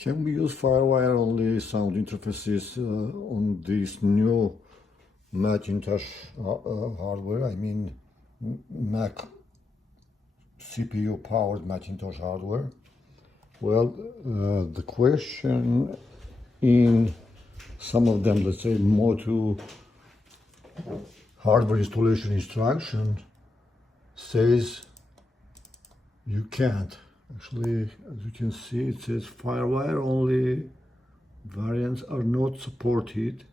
Can we use FIREWIRE only sound interfaces on this new Macintosh hardware? I mean Mac CPU powered Macintosh hardware. Well, the question in some of them, let's say Motu hardware installation instruction, says you can't. Actually, as you can see, it says FIREWIRE only variants are not supported,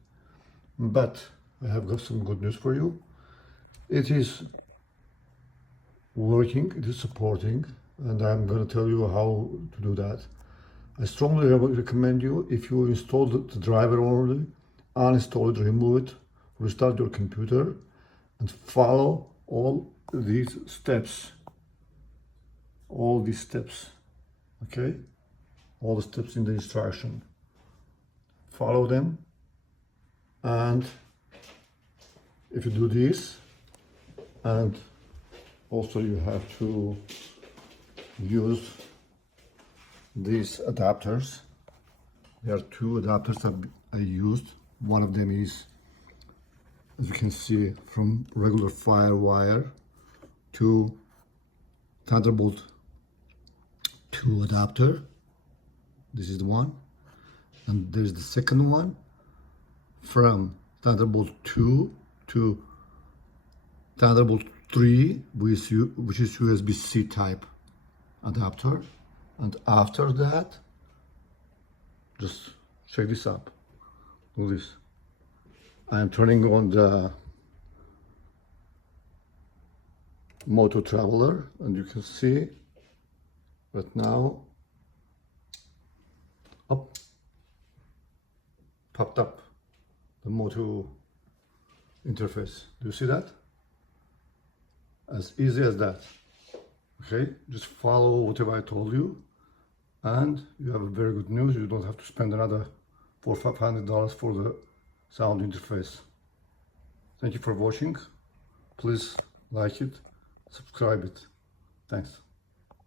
but I have got some good news for you. It is working, it is supporting, and I'm going to tell you how to do that. I strongly recommend you, if you install the driver only, uninstall it, remove it, restart your computer, and follow all these steps. All these steps, okay? All the steps in the instruction. Follow them, and if you do this, and also you have to use these adapters. There are two adapters that I used. One of them is, as you can see, from regular FIREWIRE to Thunderbolt 2 adapter. This is the one, and there's the second one from Thunderbolt 2 to Thunderbolt 3, which is USB-C type adapter. And after that, just check this out. Look at this. I am turning on the Motu Traveler, and you can see that now popped up the Motu interface. Do you see that? As easy as that. Okay, just follow whatever I told you, and you have a very good news. You don't have to spend another $400 or $500 for the sound interface. Thank you for watching. Please like it, subscribe it. Thanks.